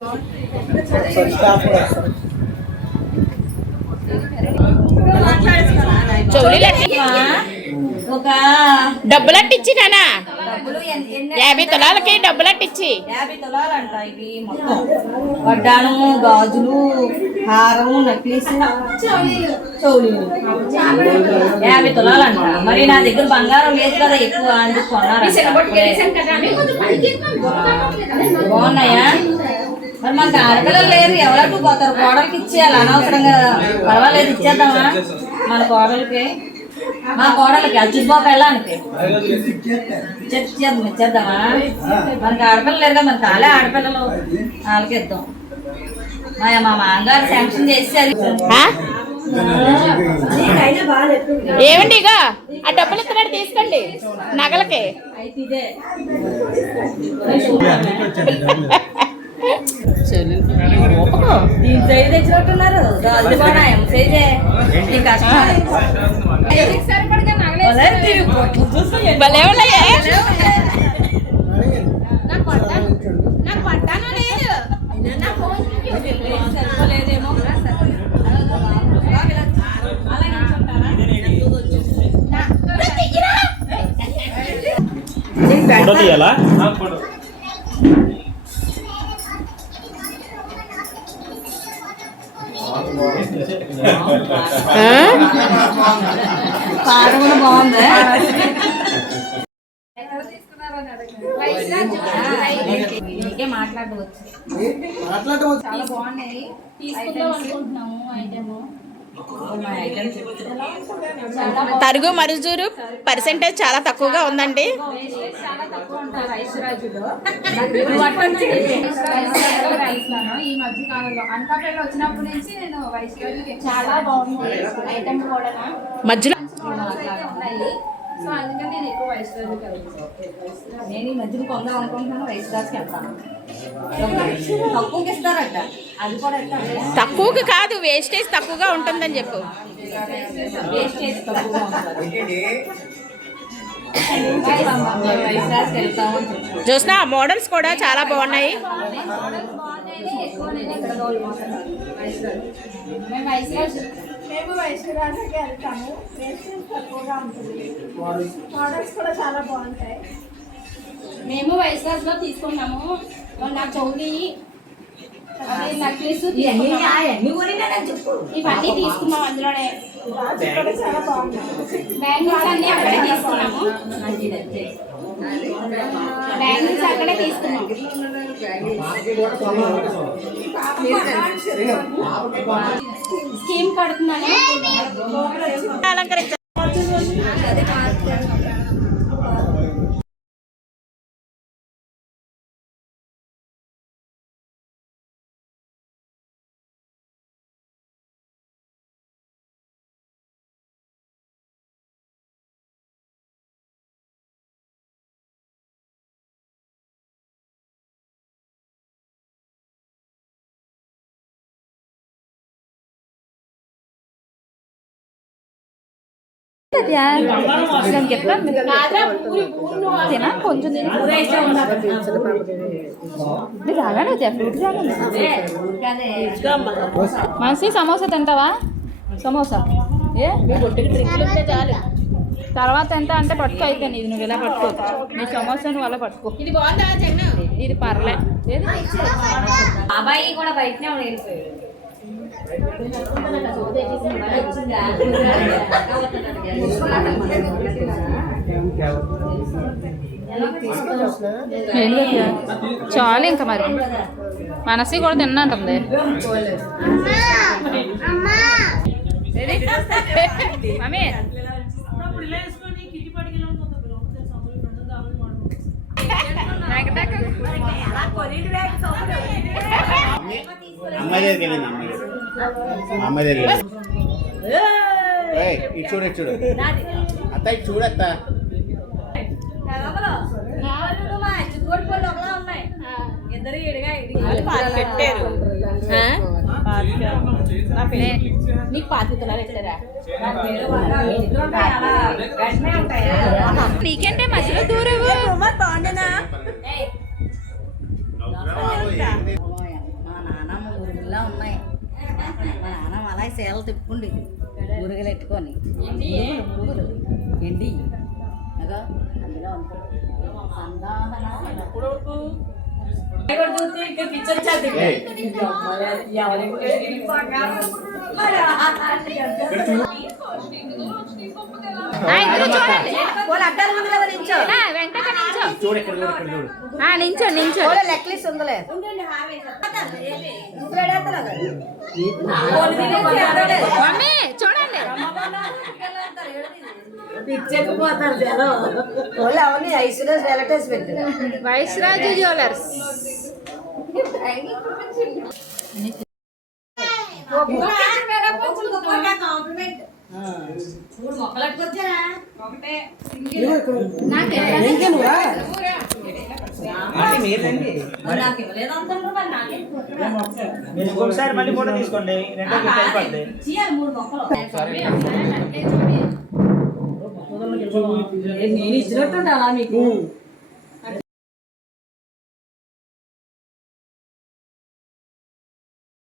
ఒక డబ్బులట్టిచ్చి నానా 50 తులాలకి డబ్బులట్టిచ్చి 50 తులాలు అంట. ఇవి మొత్తం వడ్డాను, గాజులు, హారం, నెక్లెస్, చౌలీలు 50 తులాలు అంట. మరి నా దగ్గర బంగారం లేదు కదా ఎక్కువ, అందుకు కొన్నారు. బాగున్నాయా? మరి మనకు ఆడపిల్లలు లేరు, ఎవరికి పోతారు? కోడలకి ఇచ్చేయాలి అనవసరంగా. పర్వాలేదు, ఇచ్చేద్దామా మన కోడలకి? మా కోడలకి అచ్చుబాబు వెళ్ళానికి ఇచ్చేద్దామా? మనకి ఆడపిల్లలు లేరు కదా, మనకి వాళ్ళే ఆడపిల్లలు, వాళ్ళకి ఇద్దాం. మా మామగారు శాంక్షన్ చేసేది. ఏమండి ఇక ఆ డబ్బులు ఇస్తున్నాడు, తీసుకోండి నగలకి. తెచ్చినట్టున్నారు పాట కూడా బాగుంది. నీకే మాట్లాడవచ్చు. చాలా బాగున్నాయి, తీసుకుందాం అనుకుంటున్నాము. తరుగు మరుజూరు పర్సెంటేజ్ చాలా తక్కువగా ఉందండి. చాలా తక్కువ ఉంటారు ఐశ్వర్యాజులో. ఈ మధ్య కాలంలో అనకాపల్లిలో వచ్చినప్పటి నుంచి నేను వైశ్రాజుకి చాలా బాగుంది ఐటమ్ కూడా మధ్యలో ఉన్నాయి. సో అందుకని నేను ఎక్కువ వైశ్రాజుకి వెళ్తాను. నేను ఈ మధ్యన కొందాం అనుకుంటున్నాను, వైశ్రాజ్కి వెళ్తాను. తక్కువకి ఇస్తారట, అది కూడా తక్కువకి కాదు, వేస్టేజ్ తక్కువగా ఉంటుందని చెప్పు. వేస్టేజ్ తక్కువగా ఉంటుంది. వైశ్రాజ్కి వెళ్తాము. చూసినా మోడల్స్ కూడా చాలా బాగున్నాయి. మేము వైశ్రాజ్కి వెళ్తాము. వేస్టేజ్ తక్కువగా ఉంటుంది, మోడల్స్ కూడా చాలా బాగుంటాయి. మేము వైశ్రాజ్లో తీసుకున్నాము. నా చౌలి నెక్లెస్ ఇవన్నీ తీసుకున్నాం. అందులోనే చాలా బాగుంటాయి. బ్యాంగిల్స్ అన్నీ అక్కడే తీసుకున్నాము. బ్యాంగిల్స్ అక్కడే తీసుకున్నాం. స్కీమ్ కడుతున్నాను. కొంచెం మనసి సమోసా తింటావా? సమోసా తర్వాత ఎంత అంటే పట్టుకో. అయితే ఇది నువ్వు ఇలా పట్టుకోవచ్చు. నీ సమోసా నువ్వు అలా పట్టుకో. ఇది బాగుందా? ఇది పర్లే. అబ్బాయి కూడా బయటనే వెళ్ళిపోయాడు. చాలు ఇంకా మరి మనసి కూడా తిన్నంటుంది. మమ్మీ అమ్మాయి దగ్గర ఇటు చూడు, ఇటు చూడు అత్త, ఇటు చూడత్త. నీకు 5 తులాలు ఇస్తారా? నీకంటే మధ్యలో దూరం ఉన్నాయి. మా నాన్న అలాగే సేవలు తిప్పుకుండేది మురుగులు ఎట్టుకొని మురుగులు ఎండి అదో అందులో ఉంటుంది అడ్డాల ముందు కదా నించో వెంకట నించో చూడు ఇక్కడ చూడు ఇక్కడ చూడు. నించో నించో నెక్లెస్ ఉందిలే మమ్మీ చూడండి పిచ్చెక్కిపోతారు జనం అవన్నీ ఐసులో రిలేటివ్స్ పెట్టారు వైస్రాజు జ్యువెలర్స్. మూడు మొక్కలు అట్టుకొచ్చారా ఒకటే నాకు ఇవ్వలేదు అంటారు మరి నాకే మీరు ఇంకొకసారి మళ్ళీ ఫోటో తీసుకోండి రెండో అయిపోద్ది. ఇచ్చేయాలి మూడు మొక్కలు నేను ఇచ్చినట్టు అలా మీకు